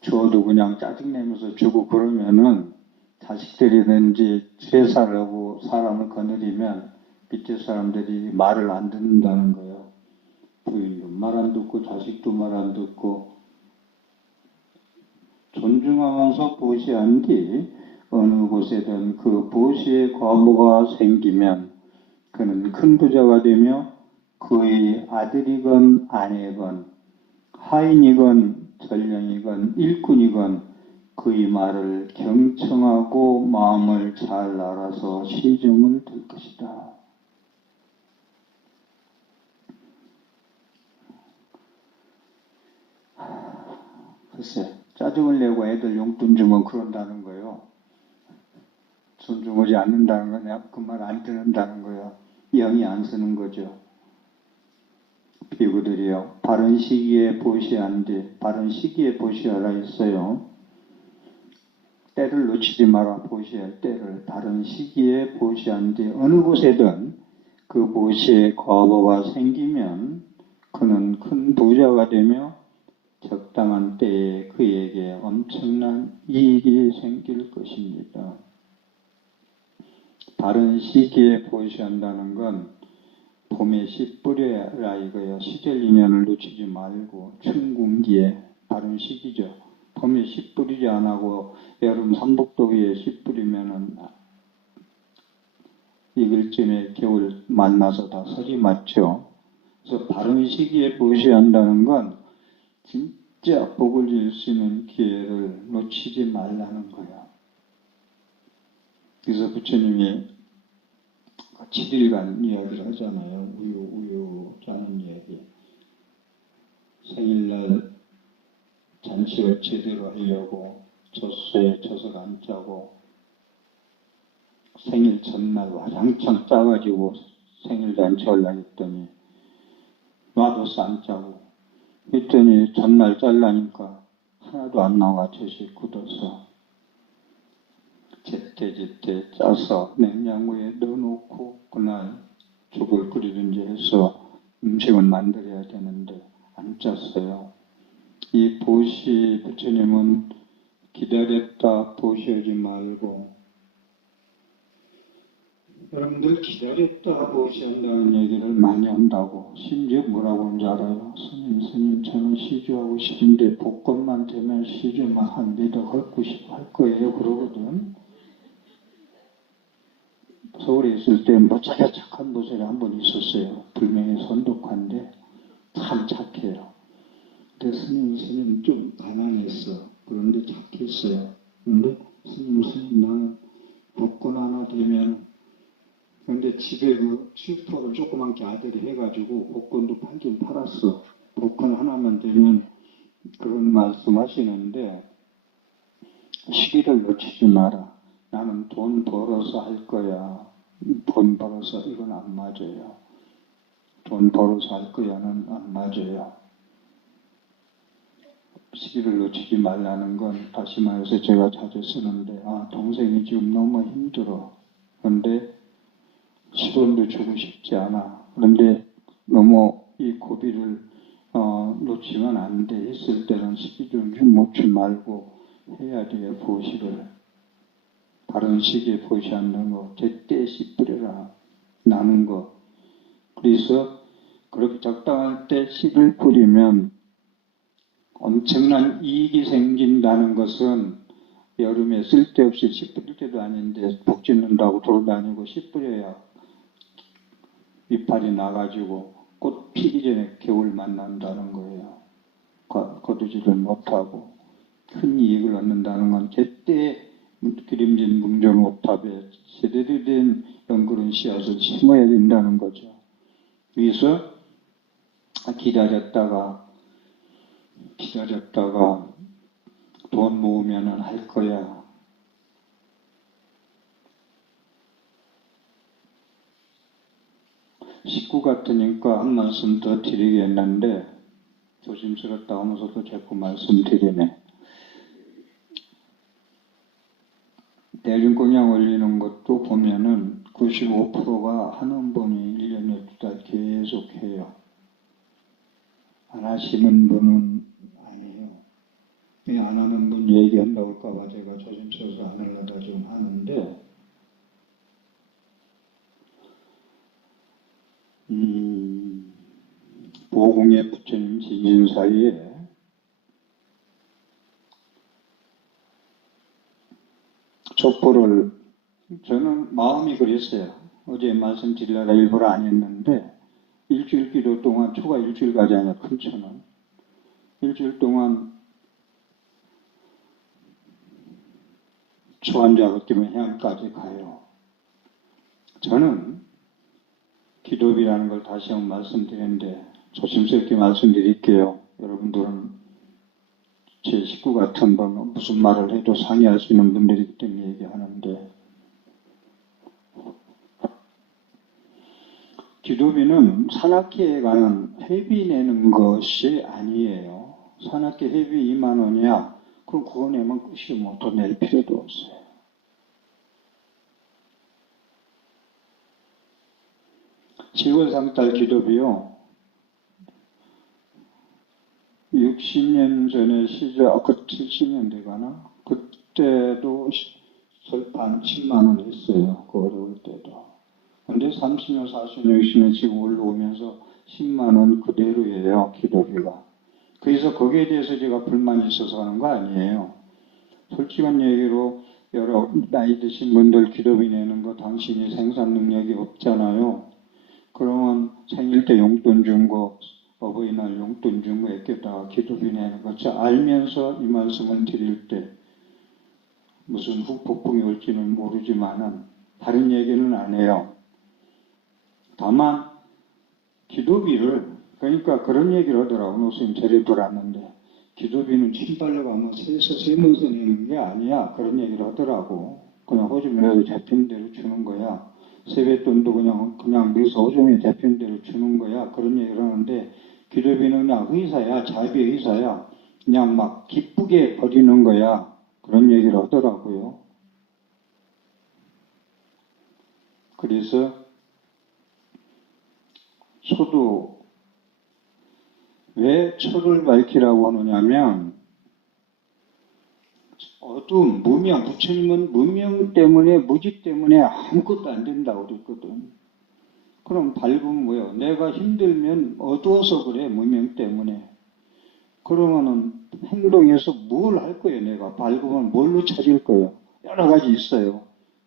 줘도 그냥 짜증내면서 주고 그러면은 자식들이든지 세살을 하고 사람을 거느리면 밑에 사람들이 말을 안 듣는다는 거예요. 부인도 말 안 듣고 자식도 말 안 듣고 존중하면서 보시한 뒤 어느 곳에든 그 보시의 과보가 생기면 그는 큰 부자가 되며 그의 아들이건 아내건 하인이건 전령이건 일꾼이건 그의 말을 경청하고 마음을 잘 알아서 시중을 들 것이다. 글쎄, 짜증을 내고 애들 용돈 주면 그런다는 거예요. 존중하지 않는다는 건 그 말 안 듣는다는 거예요. 영이 안 쓰는 거죠. 비구들이요. 바른 시기에 보시한 뒤, 바른 시기에 보시하라 했어요. 때를 놓치지 마라 보시할 때를 바른 시기에 보시한 뒤 어느 곳에든 그 무엇에 과부가 생기면 그는 큰 부자가 되며 적당한 때에 그에게 엄청난 이익이 생길 것입니다. 바른 시기에 보시한다는 건 봄에 씨 뿌려라 이거예요. 시절 인연을 놓치지 말고 춘궁기에 바른 시기죠. 봄에 씨 뿌리지 않고 여름 삼복도기에 씨 뿌리면은 익을 쯤에 겨울 만나서 다 설이 맞죠. 그래서 바른 시기에 보시한다는 건 진짜 복을 줄 수 있는 기회를 놓치지 말라는 거야. 그래서 부처님이 7일간 이야기를 하잖아요. 우유 짜는 이야기. 생일날 잔치를 제대로 하려고 젖소에 젖을 안 짜고 생일 전날 와장창 짜가지고 생일 잔치하려고 했더니 놔둬서 안 짜고 했더니 전날 잘라니까 하나도 안 나와. 젖이 굳어서 제때 짜서 냉장고에 넣어놓고 그날 죽을 끓이든지 해서 음식을 만들어야 되는데 안 짰어요. 이 보시 부처님은 기다렸다 보시하지 말고 여러분들 기다렸다 보시한다는 얘기를 많이 한다고. 심지어 뭐라고 하는지 알아요? 스님 저는 시주하고 싶은데 복권만 되면 시주만 한 몇억 할 거예요 그러거든. 서울에 있을 때 무지하게 착한 모습이 한 번 있었어요. 분명히 선독한데 참 착해요. 근데 스님 좀 가난했어. 그런데 착했어요. 근데 스님 나는 복권 하나 되면 근데 집에 그 슈퍼를 조그맣게 아들이 해가지고 복권도 팔긴 팔았어. 복권 하나만 되면 그런 말씀 하시는데 시기를 놓치지 마라. 나는 돈 벌어서 할 거야. 돈 벌어서 이건 안 맞아요. 돈 벌어서 할 거야는 안 맞아요. 시기를 놓치지 말라는 건 다시 말해서 제가 자주 쓰는데 동생이 지금 너무 힘들어. 그런데 10원도 주고 싶지 않아. 그런데 너무 이 고비를 놓치면 안 돼. 있을 때는 시기 좀 놓지 말고 해야 돼요. 보시를. 바른 시기에 보시하는 거. 제때 씨 뿌려라. 나는 거. 그래서 그렇게 적당할 때 씨를 뿌리면 엄청난 이익이 생긴다는 것은 여름에 쓸데없이 씨 뿌릴 때도 아닌데 복 짓는다고 돌아다니고 씨 뿌려야 이파리 나가지고 꽃 피기 전에 겨울 만난다는 거예요. 거두지를 못하고 큰 이익을 얻는다는 건 제때 기름진 문정옥탑에 제대로 된 연그런 씨앗을 심어야 된다는 거죠. 그래서 기다렸다가 돈 모으면은 할 거야. 식구 같으니까 한 말씀 더 드리겠는데 조심스럽다 하면서도 자꾸 말씀드리네. 대중공약 올리는 것도 보면은 95%가 하는 분이 1년에 2달 계속 해요. 안 하시는 분은 아니에요. 안 하는 분 얘기한다고 할까봐 제가 조심스러워서 안 하려다 좀 하는데 보공의 부처님 지진 사이에 촛불을 저는 마음이 그랬어요. 어제 말씀드리려다 일부러 안 했는데 일주일 기도 동안 초가 일주일까지 아니라 큰초는 일주일 동안 초한자가 끼면 해안까지 가요. 저는 기도비라는 걸 다시 한번 말씀드리는데 조심스럽게 말씀드릴게요. 여러분들은 제 식구 같은 분 무슨 말을 해도 상의할 수 있는 분들이기 때문에 얘기하는데 기도비는 산악회에 가는 회비 내는 것이 아니에요. 산악회 회비 2만 원이야. 그럼 그거 내면 끝이고 뭐 더 낼 필요도 없어요. 지원상달 기도비요. 60년 전에 시작, 70년 되가나? 그때도 절반 10만 원 했어요. 그 어려울 때도. 근데 30년, 40년, 60년 지금 올라오면서 10만 원 그대로예요. 기도비가. 그래서 거기에 대해서 제가 불만이 있어서 하는 거 아니에요. 솔직한 얘기로 여러 나이 드신 분들 기도비 내는 거 당신이 생산 능력이 없잖아요. 그러면 생일 때 용돈 준 거, 어버이날 용돈 준 거 애껴다가 기도비 내는 거 알면서 이 말씀을 드릴 때 무슨 후폭풍이 올지는 모르지만은 다른 얘기는 안 해요. 다만 기도비를 그러니까 그런 얘기를 하더라고. 노스님 제례 돌았는데 기도비는 신발로 가면 세면서 내는 게 아니야. 그런 얘기를 하더라고. 그냥 호주머니에 잡힌 대로 주는 거야. 세뱃돈도 그냥 넣어서 호주머니에 잡힌 대로 주는 거야. 그런 얘기를 하는데 기도비는 그냥 의사야. 자비 의사야. 그냥 막 기쁘게 버리는 거야. 그런 얘기를 하더라고요. 그래서 저도 왜 초를 밝히라고 하느냐면 어두움, 무명, 부처님은 무명 때문에 무지 때문에 아무것도 안 된다고 그랬거든. 그럼 밝으면 뭐예요? 내가 힘들면 어두워서 그래, 무명 때문에. 그러면은 행동에서 뭘 할 거예요, 내가? 밝으면 뭘로 찾을 거예요? 여러 가지 있어요.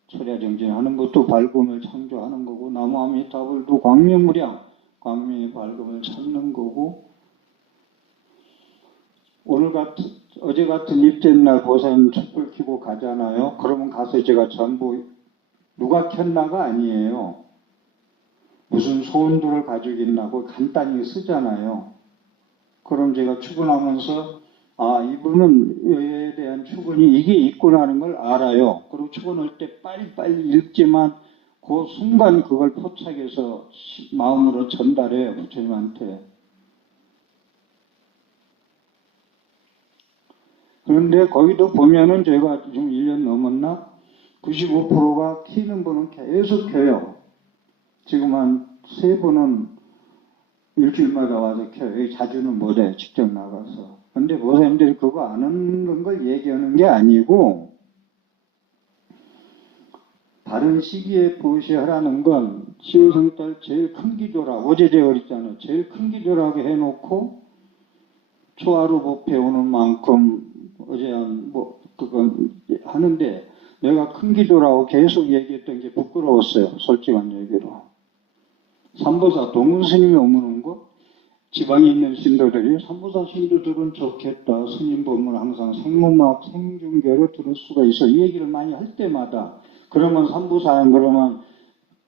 철야정진하는 것도 밝음을 창조하는 거고, 나무아미타불도 광명무량, 광명의 밝음을 찾는 거고, 어제 같은 입된 날 보살님 촛불 켜고 가잖아요. 그러면 가서 제가 전부 누가 켰나가 아니에요. 무슨 소원들을 가지고 있나고 간단히 쓰잖아요. 그럼 제가 출근하면서 이분은 여에 대한 출근이 이게 있구나 하는 걸 알아요. 그리고 출근할 때 빨리빨리 읽지만 그 순간 그걸 포착해서 마음으로 전달해요. 부처님한테. 그런데 거기도 보면은 제가 지금 1년 넘었나? 95%가 키는 분은 계속 켜요. 지금 한 3분은 일주일마다 와서 켜요. 자주는 못해. 직접 나가서. 근데 보살님들이 그거 아는 걸 얘기하는 게 아니고 다른 시기에 보시하라는 건 시오성달 제일 큰 기도라고 어제 제가 그랬잖아요. 제일 큰 기도라고 해놓고 초하루 복 배우는 만큼 어제 그건 하는데 내가 큰 기도라고 계속 얘기했던 게 부끄러웠어요. 솔직한 얘기로. 삼보사 동훈스님이 오는 거 지방에 있는 신도들이 삼보사 신도들은 좋겠다. 스님 법문 항상 생무막 생중계로 들을 수가 있어. 이 얘기를 많이 할 때마다 그러면 삼보사는 그러면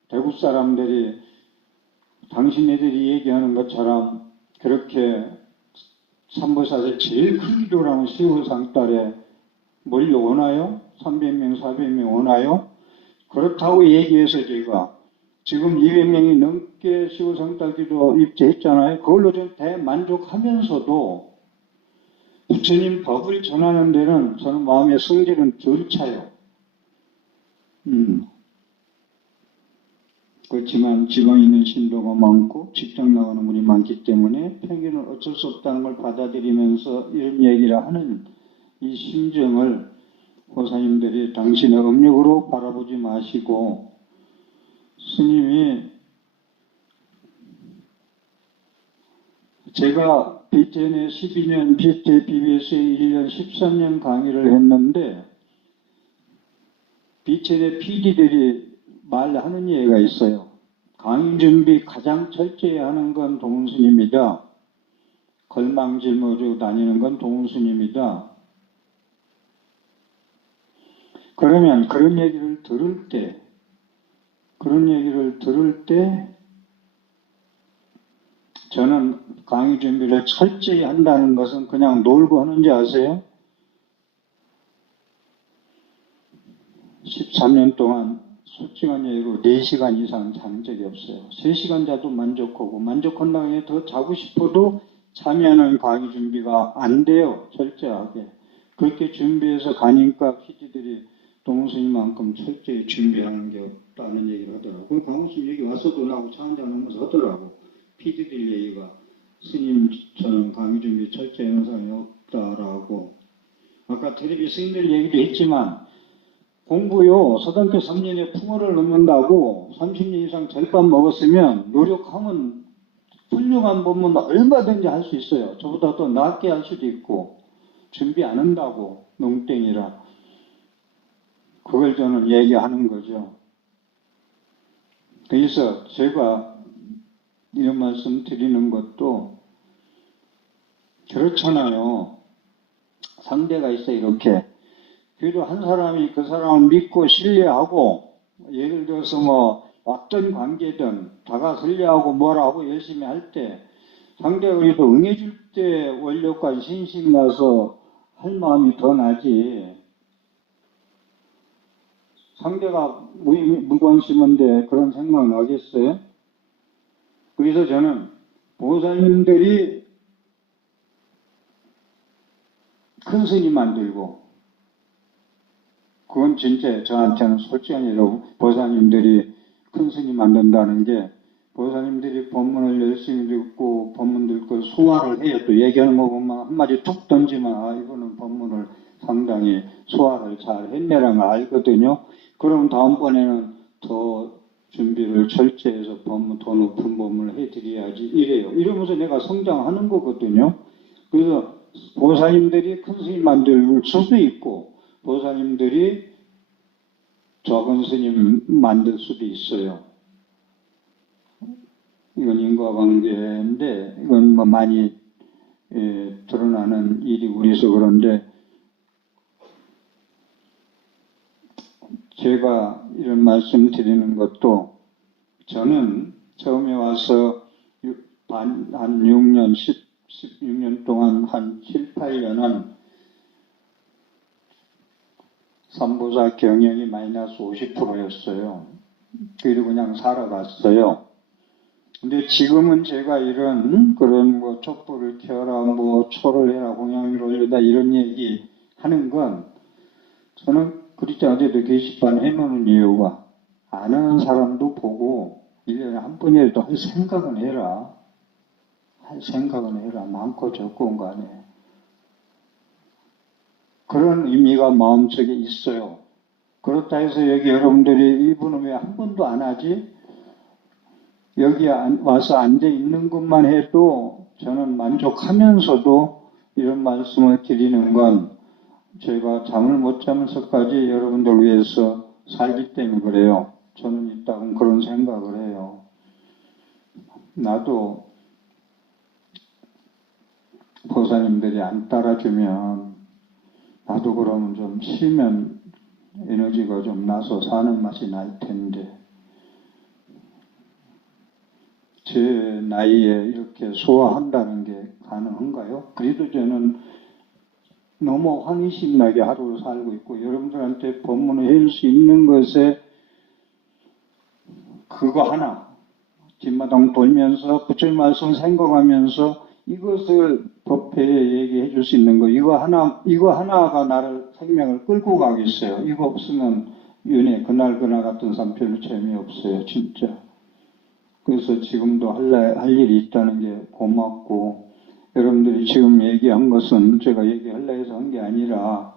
대구 사람들이 당신네들이 얘기하는 것처럼 그렇게 삼보사들 제일 큰 기도라는 10월 상달에 몰려오나요? 300명, 400명 오나요? 그렇다고 얘기해서 제가 지금 200명이 넘게 10월 상달 기도 입제했잖아요. 그걸로 좀 대만족하면서도 부처님 법을 전하는 데는 저는 마음의 성질은 덜 차요. 그렇지만 지방에 있는 신도가 많고 직장 나가는 분이 많기 때문에 평균은 어쩔 수 없다는 걸 받아들이면서 이런 얘기를 하는 이 심정을 보사님들이 당신의 업력으로 바라보지 마시고 스님이 제가 BTN에 12년, BTBS에 1년 13년 강의를 했는데 BTN의 PD들이 말하는 얘기가 있어요. 강의 준비 가장 철저히 하는 건 동훈스님이다. 걸망 짊어지고 다니는 건 동훈스님이다. 그러면 그런 얘기를 들을 때 저는 강의 준비를 철저히 한다는 것은 그냥 놀고 하는지 아세요? 13년 동안 솔직한 얘기로 4시간 이상 잔 적이 없어요. 3시간 자도 만족하고 만족한다고 해서 더 자고 싶어도 잠이 안 오는 강의 준비가 안 돼요. 철저하게. 그렇게 준비해서 가니까 PD들이 동스님만큼 철저히 준비하는 게 없다는 얘기를 하더라고. 강원스님 여기 와서도 나하고 차 한잔 하면서 하더라고. PD들 얘기가 스님처럼 강의 준비 철저히 하는 사람이 없다라고. 아까 텔레비 스님들 얘기도 했지만 공부요, 서당교 3년에 풍어를 넣는다고 30년 이상 절반 먹었으면 노력하면 훌륭한 법문 얼마든지 할 수 있어요. 저보다 더 낫게 할 수도 있고, 준비 안 한다고, 농땡이라. 그걸 저는 얘기하는 거죠. 그래서 제가 이런 말씀 드리는 것도 그렇잖아요. 상대가 있어, 이렇게. 그래도 한 사람이 그 사람을 믿고 신뢰하고, 예를 들어서 뭐, 어떤 관계든 다가서려하고 뭐라 하고 열심히 할 때, 상대가 그래도 응해줄 때 원력과 신심 나서 할 마음이 더 나지. 상대가 무관심한데 그런 생각 나겠어요? 그래서 저는 보살님들이 큰 스님 만들고, 그건 진짜 저한테는 솔직한 얘기로 보살님들이 큰 스님 만든다는 게 보살님들이 법문을 열심히 듣고 법문들 걸 소화를 해요. 또 얘기하는 거 보면 한마디 툭 던지면 아 이거는 법문을 상당히 소화를 잘 했네라는 걸 알거든요. 그럼 다음번에는 더 준비를 철저해서 법문 더 높은 법문을 해드려야지 이래요. 이러면서 내가 성장하는 거거든요. 그래서 보살님들이 큰 스님 만들 수도 있고 보살님들이 적은 스님 만들 수도 있어요. 이건 인과관계인데 이건 뭐 많이 드러나는 일이고그래서 그런데 제가 이런 말씀 드리는 것도 저는 처음에 와서 한 6년, 16년 동안 한 7, 8년은 삼보사 경영이 마이너스 50%였어요. 그래도 그냥 살아갔어요. 근데 지금은 제가 이런 그런 뭐 촛불을 켜라, 뭐 초를 해라, 공양을 올려다 이런 얘기 하는 건 저는 그리스도한테도 게시판 해놓는 이유가 아는 사람도 보고 1년에 한 번이라도 할 생각은 해라. 할 생각은 해라. 많고 적고 간에. 그런 의미가 마음속에 있어요. 그렇다 해서 여기 여러분들이 이분은 왜 한 번도 안 하지? 여기 와서 앉아 있는 것만 해도 저는 만족하면서도 이런 말씀을 드리는 건 제가 잠을 못 자면서까지 여러분들 위해서 살기 때문에 그래요. 저는 이따금 그런 생각을 해요. 나도 보살님들이 안 따라주면 나도 그러면 좀 쉬면 에너지가 좀 나서 사는 맛이 날 텐데 제 나이에 이렇게 소화한다는 게 가능한가요? 그래도 저는 너무 환희심나게 하루를 살고 있고 여러분들한테 법문을 해줄 수 있는 것에 그거 하나 뒷마당 돌면서 부처님 말씀 생각하면서 이것을 법회에 얘기해 줄 수 있는 거 이거 하나가 나를 생명을 끌고 가겠어요. 이거 없으면 윤회 그날 같은 삶 별로 재미없어요. 진짜. 그래서 지금도 할 일이 있다는 게 고맙고 여러분들이 지금 얘기한 것은 제가 얘기하려 해서 한 게 아니라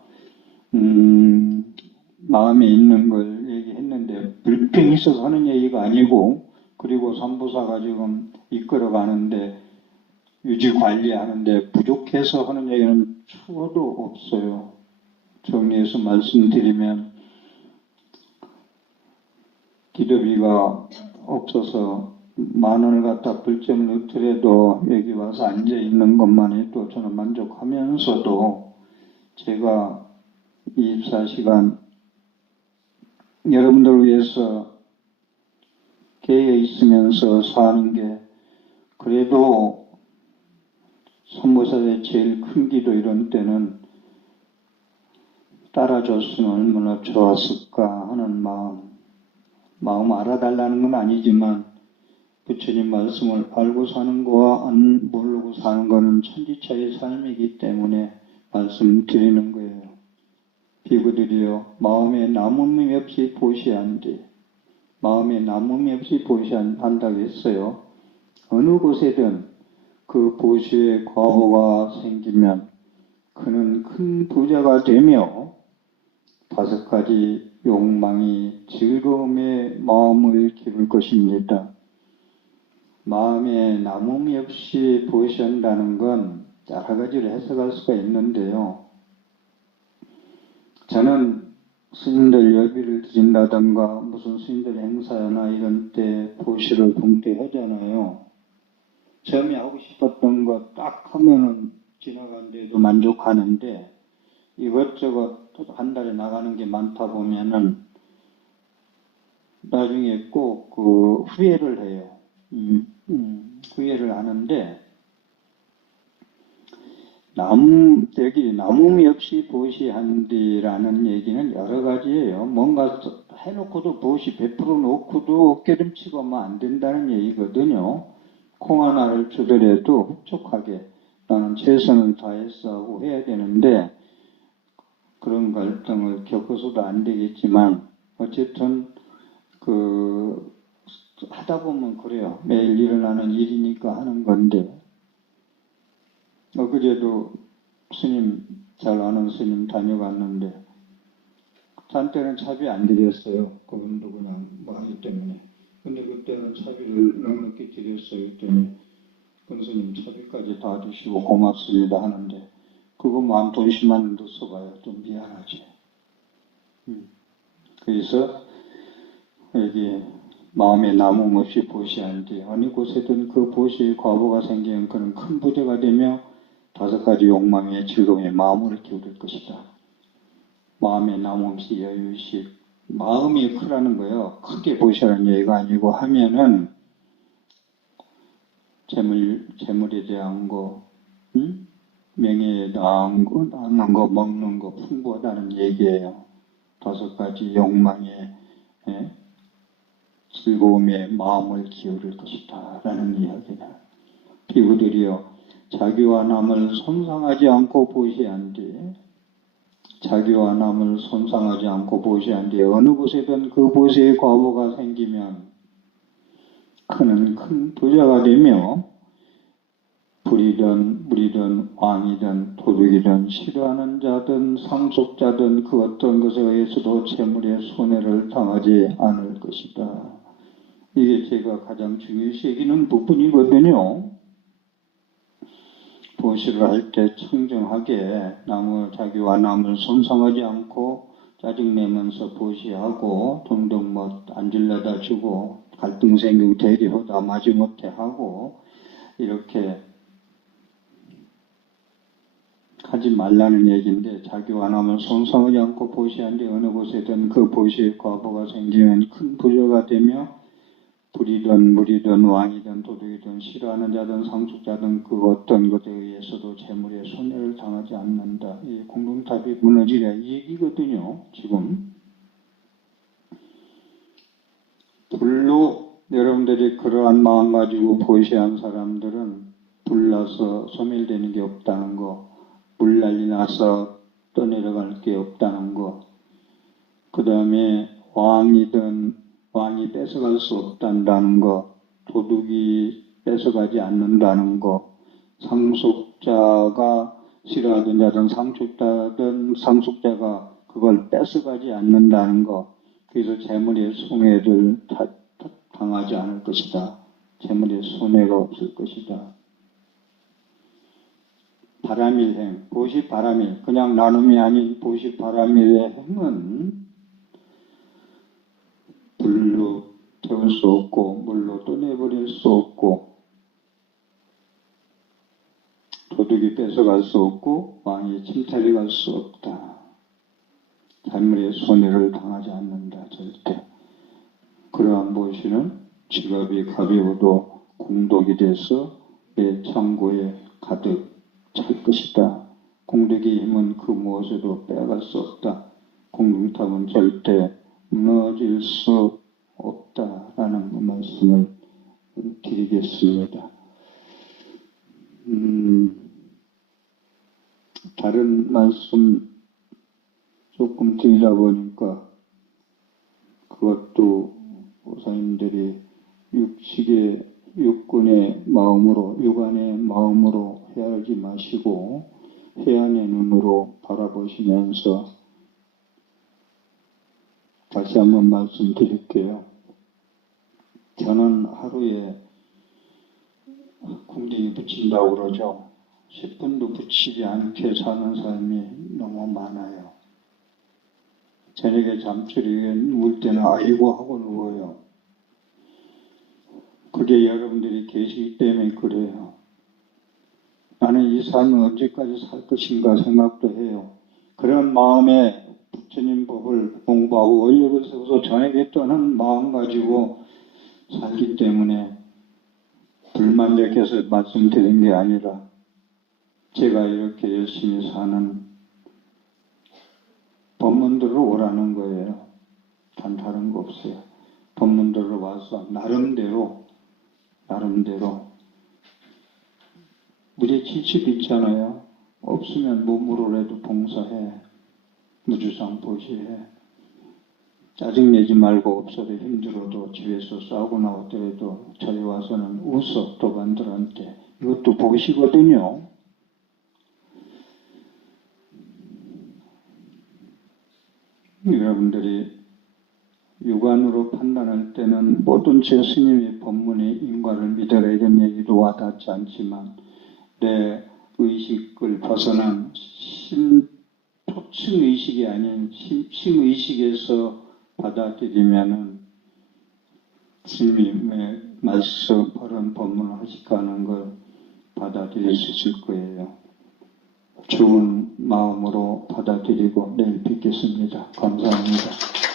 마음에 있는 걸 얘기했는데 불평이 있어서 하는 얘기가 아니고 그리고 삼보사가 지금 이끌어가는데 유지 관리하는데 부족해서 하는 얘기는 추호도 없어요. 정리해서 말씀드리면 기도비가 없어서 10,000원을 갖다 불점을 넣더라도 여기 와서 앉아 있는 것만 해도 저는 만족하면서도 제가 24시간 여러분들 위해서 깨어 있으면서 사는 게 그래도 삼보사의 제일 큰 기도 이런 때는 따라줬으면 얼마나 좋았을까 하는 마음 알아달라는 건 아니지만 부처님 말씀을 알고 사는 거와 안 모르고 사는 거는 천지차의 삶이기 때문에 말씀드리는 거예요. 비구들이여 마음에 남음이 없이 보시한디 마음에 남음이 없이 보시한다고 했어요. 어느 곳에든 그 보시의 과보가 생기면 그는 큰 부자가 되며 5가지 욕망이 즐거움에 마음을 기울 것입니다. 마음에 남음이 없이 보시한다는 건 여러 가지로 해석할 수가 있는데요. 저는 스님들 예비를 드린다던가 무슨 스님들 행사나 이런 때 보시를 붕대 하잖아요. 처음에 하고 싶었던 거 딱 하면은 지나간데도 만족하는데 이것저것 한 달에 나가는 게 많다 보면은 나중에 꼭 그 후회를 해요. 후회를 하는데 여기 남음이 없이 보시한디라는 얘기는 여러 가지예요. 뭔가 해놓고도 보시 100% 놓고도 어깨름치고 하면 안 된다는 얘기거든요. 콩 하나를 주더라도 흡족하게 나는 최선을 다해서 하고 해야 되는데 그런 갈등을 겪어서도 안 되겠지만 어쨌든 하다 보면 그래요. 매일 일어나는 일이니까 하는 건데 그제도 스님, 잘 아는 스님 다녀갔는데 한때는 차비 안 드렸어요. 그분도 그냥 뭐 하기 때문에. 근데 그때는 차비를 넉넉히 드렸어요. 그랬더니 그 스님 차비까지 다 주시고 고맙습니다 하는데 그것만 돈 10만 원도 써봐요. 좀 미안하지. 그래서 여기 마음에 남음 없이 보시한디 어느 곳에든 그 보시의 과보가 생기면 그는 큰 부자가 되며 5가지 욕망의 즐거움에 마음을 기울일 것이다. 마음에 남음 없이 여유식 마음이 크라는 거예요. 크게 보시라는 얘기가 아니고 하면은 재물에 대한 거, 명예에 대한 거, 나는 거, 먹는 거 풍부하다는 얘기예요. 5가지 욕망의 즐거움에 마음을 기울일 것이다 라는 이야기다. 비구들이여 자기와 남을 손상하지 않고 보시한디 자기와 남을 손상하지 않고 보시한디 어느 곳에든 그 보시의 과보가 생기면 그는 큰 부자가 되며 불이든 물이든 왕이든 도둑이든 싫어하는 자든 상속자든 그 어떤 것에 의해서도 재물의 손해를 당하지 않을 것이다. 이게 제가 가장 중요시 여기는 부분이거든요. 보시를 할 때 청정하게 자기와 남을 손상하지 않고 짜증내면서 보시하고 동동 안 질러다 주고 갈등 생기고 대리하다 마지못해 하고 이렇게 하지 말라는 얘기인데 자기와 남을 손상하지 않고 보시한데 어느 곳에든 그 보시의 과보가 생기면 큰 부자가 되며 불이든 물이든 왕이든 도둑이든 싫어하는 자든 상속자든 그 어떤 것에 의해서도 재물의 손해를 당하지 않는다. 이 공동탑이 무너지랴 이 얘기거든요. 지금 불로 여러분들이 그러한 마음 가지고 보시한 사람들은 불나서 소멸되는 게 없다는 거, 물 난리 나서 떠내려갈 게 없다는 거, 그 다음에 왕이 뺏어갈 수 없다는 거, 도둑이 뺏어가지 않는다는 거, 상속자가 싫어하든 자든 상속자가 그걸 뺏어가지 않는다는 거, 그래서 재물의 손해를 당하지 않을 것이다. 재물의 손해가 없을 것이다. 바람일행, 보시바람일, 그냥 나눔이 아닌 보시바람일의 행은 불로 태울 수 없고 물로 떠내버릴 수 없고 도둑이 뺏어갈 수 없고 왕이 침탈해 갈 수 없다. 재물의 손해를 당하지 않는다. 절대. 그러한 보시는 지갑이 가벼워도 공덕이 돼서 내 창고에 가득 찰 것이다. 공덕의 힘은 그 무엇에도 빼앗을 수 없다. 공동탑은 절대 무너질 수 없다라는 그 말씀을 드리겠습니다. 다른 말씀 조금 들이다 보니까 그것도 보사님들이 육군의 마음으로, 육안의 마음으로 헤아리지 마시고 해안의 눈으로 바라보시면서 다시 한번 말씀드릴게요. 저는 하루에 궁둥이 붙인다고 그러죠. 10분도 붙이지 않게 사는 사람이 너무 많아요. 저녁에 잠자리에 누울 때는 아이고 하고 누워요. 그게 여러분들이 계시기 때문에 그래요. 나는 이 삶을 언제까지 살 것인가 생각도 해요. 그런 마음에 부처님 법을 공부하고 원력을 써서 전하겠다는 마음 가지고 살기 때문에 불만족해서 말씀드린 게 아니라 제가 이렇게 열심히 사는 법문들로 오라는 거예요. 단 다른 거 없어요. 법문들로 와서 나름대로 무대 지식 있잖아요. 없으면 몸으로라도 봉사해. 무주상 보시해. 짜증내지 말고 없어도 힘들어도 집에서 싸우고 나왔더라도 저희 와서는 웃어 도반들한테. 이것도 보시거든요. 여러분들이 육안으로 판단할 때는 모든 제 스님의 법문이 인과를 믿어라 이런 얘기도 와닿지 않지만 내 의식을 벗어난 초층의식이 아닌 심층의식에서 받아들이면은 스님의 말씀, 바른 법문을 하직하는 걸 받아들일 수 있을 거예요. 좋은 마음으로 받아들이고 내일 뵙겠습니다. 감사합니다.